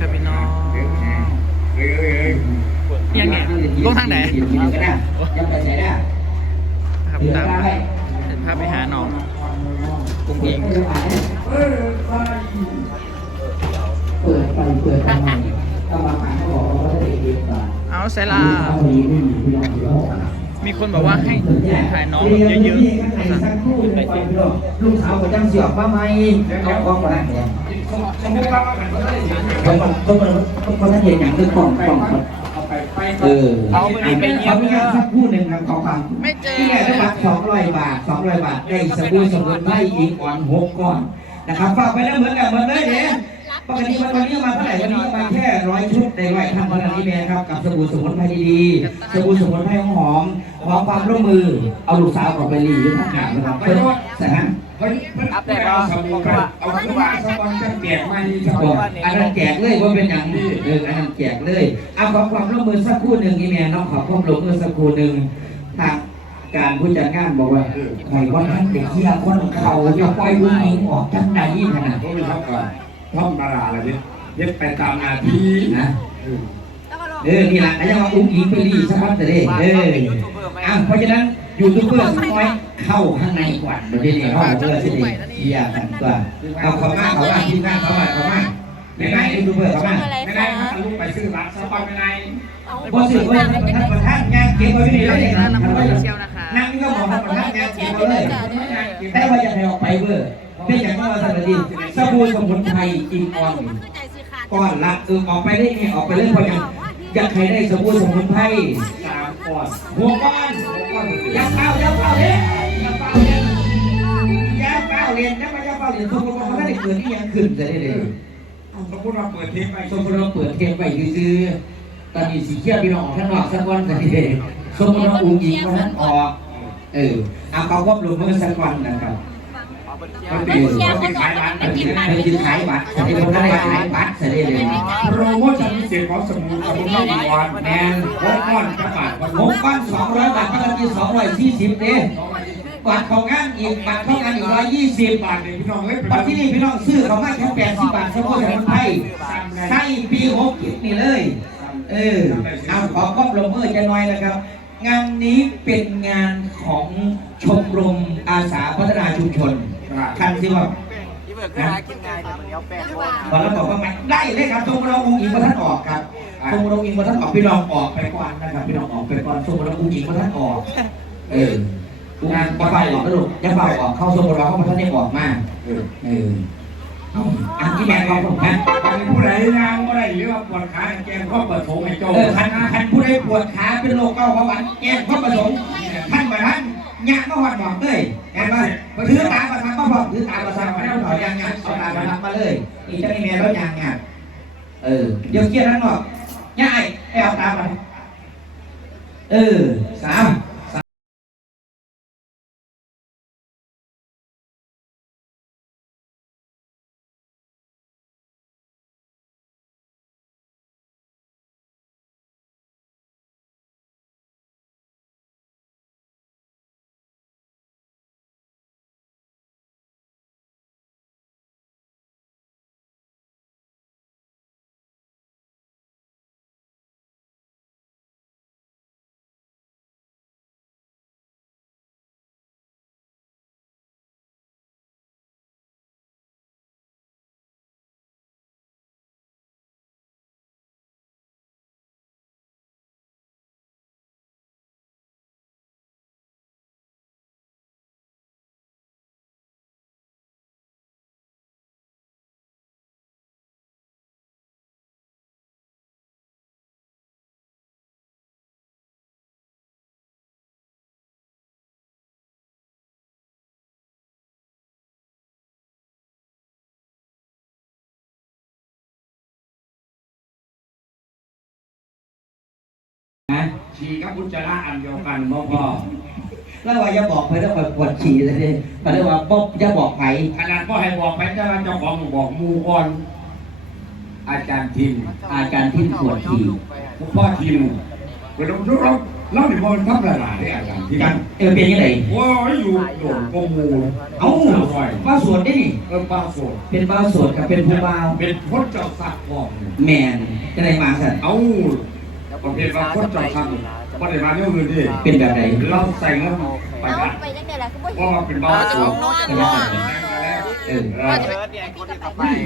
ครับพี่น้องเฮ้ยเฮ้ยเฮ้ยยังไงลงทางไหนก็ได้ยังไปใช้ได้ครับตามพาไปหาน้องกุ้งอิงเปิดไปเปิดทำไมกรรมการเขาบอกว่าจะเด็กๆก่อนเอาไซลามีคนบอกว่าให้ถ่ายน้องเรียนเยอะนี่ข้างในสักครู่หนึ่งไปพี่น้องลูกสาวของจังเสียบป้าไม้เอากล้องมาได้เนี่ยสมมติว่ามันก็ได้ยินเขามันเขามันเขาท่านเห็นอย่างคือกล่องกล่องเอาไปเออเอาไปดิไปเยี่ยเขามมีงานสักครู่หนึ่งครับขอฟังไม่เจอที่ไหนได้บัตรสองร้อยบาทสองร้อยบาทได้สบู่สมุนไพรอีกก่อนหกก้อนนะครับฝากไปแล้วเหมือนกันเหมดเลยเด้ปกติวันนี้มาเท่าไหร่วันนี้มาแค่ร้อยชุดในร้อยท่านเท่านั้นนี่แม่ครับกับสบู่สมุนไพรดีๆสบู่สมุนไพรหอมๆขอความร่วมมือเอาลูกสาวออกไปรีวิวทางการนะครับเพื่อสนะ เฮ้ยอัปเดตเอาสมุนไพรเอาขึ้นมาสปอนเซอร์แจกไม่สปบออนกอันนั้นแจกเลยว่าเป็นอย่างนี้เอออันนั้นแจกเลยเอาขอความร่วมมือสักครู่หนึ่งนี่แม่น้องขอความร่วมมือสักครู่หนึ่งทางการผู้จัดงานบอกว่าใครว่าท่านเด็กเที่ยคนเขาจะปล่อยผู้หญิงออกจังใดขนาดก็ไม่เท่ากันท่อมดาราอะไรเนี่ยยึดไปตามนาทีนะเออนี่แหละก็ยังว่าอุ้งอิงไปรีสักวันแต่เด้เอออะเพราะฉะนั้นยูทูบเบอร์สักหน้อย เข้าข้างในก่อนเดี๋ยวนี้เข้าเบอร์สิเที่ยกันตัวเอาเขามาเขามาทีมงานเขามาเขามาไม่ได้ยูทูบเบอร์เขามาไม่ได้ถ้าลูกไปซื้อบัตรสปอนไม่ได้บอสิว่าท่านประธานงานเก็บไว้ที่นี่เลยนะครับว่านั่งก็บอกท่านประธานงานเก็บไว้เลยแต่ว่าจะให้ออกไปเบอร์เป็นอย่างว่าสันติสบู่สมุนไพรอีกก้อนก้อนละเออออกไปได้ไงออกไปเรื่องพอยังอยากให้ได้สบู่สมุนไพรสามก่อนหัวก้อนแล้วก็อย่าเป้าย่าเป้าเด้ เป้าเรียนอย่มาอย่าเป้าเรียนสมมติว่าเขาไม่ได้เกิดที่ยังขึ้นจะได้เลยสมมติเราเปิดเทปไปสมมติเราเปิดเทปไปคือตอนนี้สีเขียวพี่น้องท่านออกสักวันกันทีเดียสมมติเราอุ้งอิงวันนั้นออก เออเอาเขาควบรวมเมื่อสักวันนะครับมันติดมันติดขายร้านไปกินไปกินขายบัตรจะได้คนได้ขายบัตรจะได้เลยโปรโมชั่นพิเศษของสมุนสมุนไพรอีกวันแมนหกก้อนกระบาดหกพันสองร้อยบาทปกติสองร้อยสี่สิบเด้ บัตรของงานอีกบัตรของงานอีกร้อยยี่สิบบาทเลยพี่น้องเฮ้ยบัตรที่นี่พี่น้องซื้อเขามาแค่แปดสิบบาทเฉพาะสมุนไพรใช่ปีหกนี่เลย เออเอาขอครอบรมเมื่อจะน้อยนะครับ งานนี้เป็นงานของชมรมอาสาพัฒนาชุมชนคันที่ว่าที่เบิกคือหากินง่ายแต่มันเนี้ยแป้งพอเราบอกว่ามันได้เลยครับชมรมองค์อิงพระท่านออกครับชมรมองค์อิงพระท่านออกพี่น้องออกไปก่อนนะครับพี่น้องออกไปก่อนชมรมองค์อิงพระท่านออก เออ งานกระเป๋าออกกระดูกยังเป๋าออกเข้าชมรมเข้าพระท่านได้ออกมาเออเออเอาอันที่แม่เขาผมนะเป็นผู้ใดยางก็ได้หรือว่าปวดขาแกงข้อเปิดโถงให้โจเออคันคันผู้ใดปวดขาเป็นโรคเกาต์เบาหวานแก้ข้อประสงค์ท่านประธานยะมาหอดบอกเลยแอนว่าถือตาประทับมาบอกถือตาประทับมาแล้วถอยยางยะเอาตาประทับมาเลยนี่เจ้านี่แม่แล้วยางยะเออเดี๋ยวเครียดทั้งหมดยายไปเอาตามาเออสาม ฉี่กับอุจจาระอันเดียวกันบ่พอแล้วว่าอย่าบอกไปแล้วไปปวดฉี่เลยดิก็เลยว่าบ๊อบอย่าบอกไปขนาดพ่อให้บอกไปเจ้าเจ้าของบอกมูก่อนอาจารย์ทิมอาการที่ปวดฉี่พ่อทิมไปลงทุกลงเราหนึ่งคนทับละลายอาจารย์ที่กักันนเออเป็นยังไงโอ้ยอยู่โดดกมูเอ้าสาวหน่อยบ้าวสวนได้นี่เออป้าโสดเป็นบ้าวสวนกับเป็นผู้บ่าวเป็นคนเจ้าสักก่อนแมนจะได้มาสั่นเอ้า ประเภทว่าคนเจ้าสักบ่ได้มาเที่ยวอื่นดิเป็นแบบไหนเราใส่เงินไปเอาละไปยังไงล่ะคือบ่เพราะเห็นว่าเป็นบ้าโสดนอนนอนเออเออ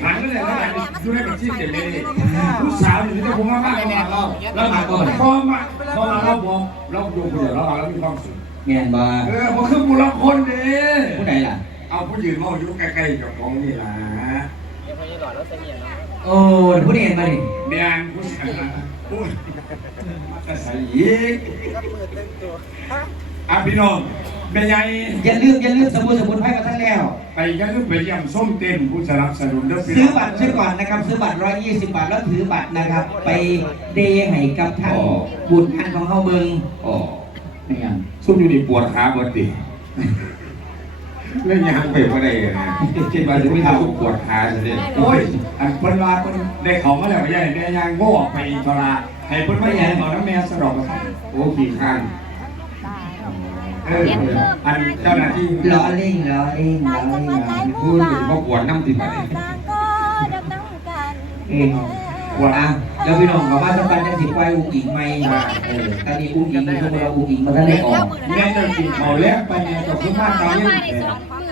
หันไปเลยแล้วดูให้เป็นที่เต็มเลยผู้สาวอยู่ที่ผมมากมากมาเราแล้วมาก่อนพอมาพอมาเราบอกเราอยู่คนเดียวเราเรามีความสุขแมนบ่เออพอคือบุรุษคนเด้ผู้ใดล่ะ เอาผู้ยืนมาอยู่ใกล้ๆกับของนี่ล่ะโอ้ผู้ใดเห็นมาดิเมียนผู้ชาย ผู้จะใส่ยีกอะพี่น้องแม่ใหญ่อย่าลืมอย่าลืมสมุนสมุนไพรมาท่านแล้ว ไปยังคือไปเยี่ยมส้มเต้นผู้สนับสนุนเด้อพี่ซื้น้อองบัตรซื้อก่อนนะครับ ซื้อบัตร120บาทแล้วถือบัตรนะครับ ไปเดย์ให้กับท่านบุญท่านของเฮาเบิงอ๋อเป็นยังซุ่มอยู่นี่ปวดขาปวดติ เล่นยางไปบ่ได้นะคิดว่าจะไม่ทำปวดขาซะเด้โอ้ยอันเพิ่นว่าเพิ่นได้ของมาแล้วไม่ใช่แม่ยางโง่ออกไปอีกทราให้เพิ่นมาแย่งเอาน้ำแม่สะดอกมาโอ้ขี้ข้างเอออันเจ้าหน้าที่ล้อเล่งล้อเล่งล้อเล่งล้อเล่งพูดถึงพ่อปวดน้ำติดไปต่างก็ดำน้ำกันเองปวดอะแล้วพี่น้องบอกว่าจะไปจะสิไปอุ้งอิงไหมเออตอนนี้อุ้งอิงทุกคนเราอุ้งอิงมาท่านได้ออกแม่จะกินเขาแล้วไปเนี่ยก็คือมาตาย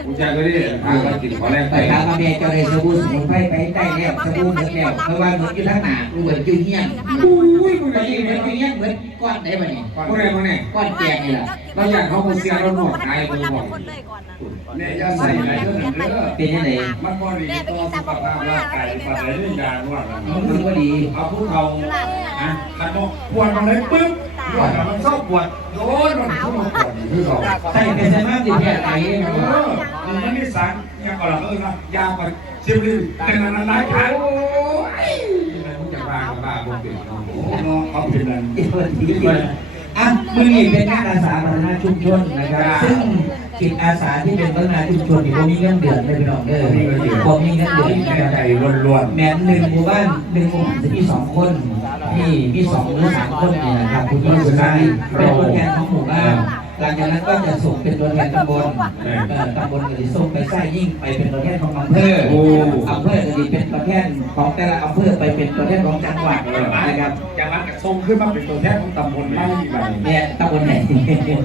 ผู้ชายก็ได้ทางการกินขอแรกไปไปถามมาแม่เจ้าได้สบู่สมุนไพรไปได้แล้วสบู่หมดแล้วเพราะว่าเหมือนอยู่ทั้งหนาเหมือนอยู่เฮียนอุ้ยมึงไปไอ้อยู่เนี่ยเหมือนอยู่เฮียเหมือนก้อนไหนบ้เนี่ยผู้ใดมาเนี่ยก้อนแกงนี่แหละเราอยากเขาเสียเราหนวดไอ้คนบอกคนเลยก่อนนะเนี่ยย่าใส่ไหนก็เด้อเด้อเป็นยังไงมันบ่ดีต่อสุขภาพร่างกายปานใดนี่องยาหนวดมันคือว่าดีเอาผู้เขานะคันบอกปวดมันเลยปึ๊บ ปวดมันเศร้าปวดโดนมันผู้มันปวดคือเขาใส่เป็นสมาร์ทดีแค่ไหนเออมันมีสารยังก่อนละเออนะยาไปซิบลิเป็นอันนั้นหลายครั้งโอ้ยมันจะบ้าก็บ้าบ่เป็นโอ้น้องเขาเป็นอันอีกคนทีเดียวอะมือนี้เป็นงานอาสาพัฒนาชุมชนนะครับซึ่งจิตอาสาที่เป็นพัฒนาชุมชนนี่ผมมีเงินเดือนเลยพี่น้องเด้อผมมีเงินเดือนแม่ใจล้วนแม้หนึ่งหมู่บ้านหนึ่งหมู่บ้านจะมีสองคน นี่มีสองหรือสามคนเนี่ยนะครับคุณพี่สุดท้ายเป็นตัวแทนของหมู่บ้านหลังจากนั้นก็จะส่งเป็นตัวแทนตำบลเอ่อตำบลก็จะส่งไปไส้ยิ่งไปเป็นตัวแทนของอำเภออำเภอก็จะเป็นตัวแทนของแต่ละอำเภอไปเป็นตัวแทนของจังหวัดนะครับๆจากนั้นก็ส่งขึ้นมาเป็นตัวแทนของตำบลไม่อีกแบบเนี่ยตำบลไหน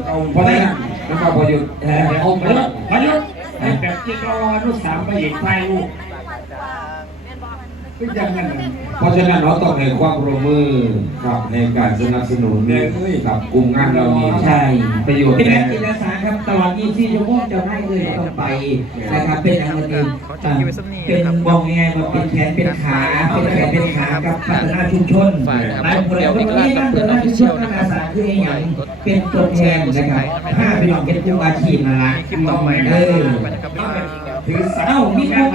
เอาเพราะนั้นแล้วก็พอหยุดเอาไปแล้วพอหยุดให้แบบที่รอลูกสาวไปเห็นไฟลูกก็ยังงั้น เพราะฉะนั้นเราต้องให้ความร่วมมือกับในการสนับสนุนกับกลุ่มงานเรานี้ใช่ประโยชน์เป็นแน่งานจิตอาสาครับตลอด 24 ชั่วโมงจะให้เลยต้องไปนะครับเป็นอย่างอื่นเป็นบอกยังไงว่าเป็นแขนเป็นขาเป็นแขนเป็นขากับพัฒนาชุมชนฝากนะครับหลายคนแล้ววันนี้งานพัฒนาชุมชนงานอาสาคืออย่างเป็นตัวแทนนะครับถ้าพี่น้องเป็นผู้อาชีพนะละคลิปต่อไปเอนะอไปนะครับบ๊ายบายถือสาเอ้ามีมุก